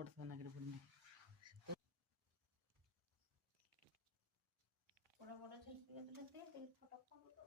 পড়তে না করে বলি বড় বড় সেলফি তুলতে দেখি ফটো করব তো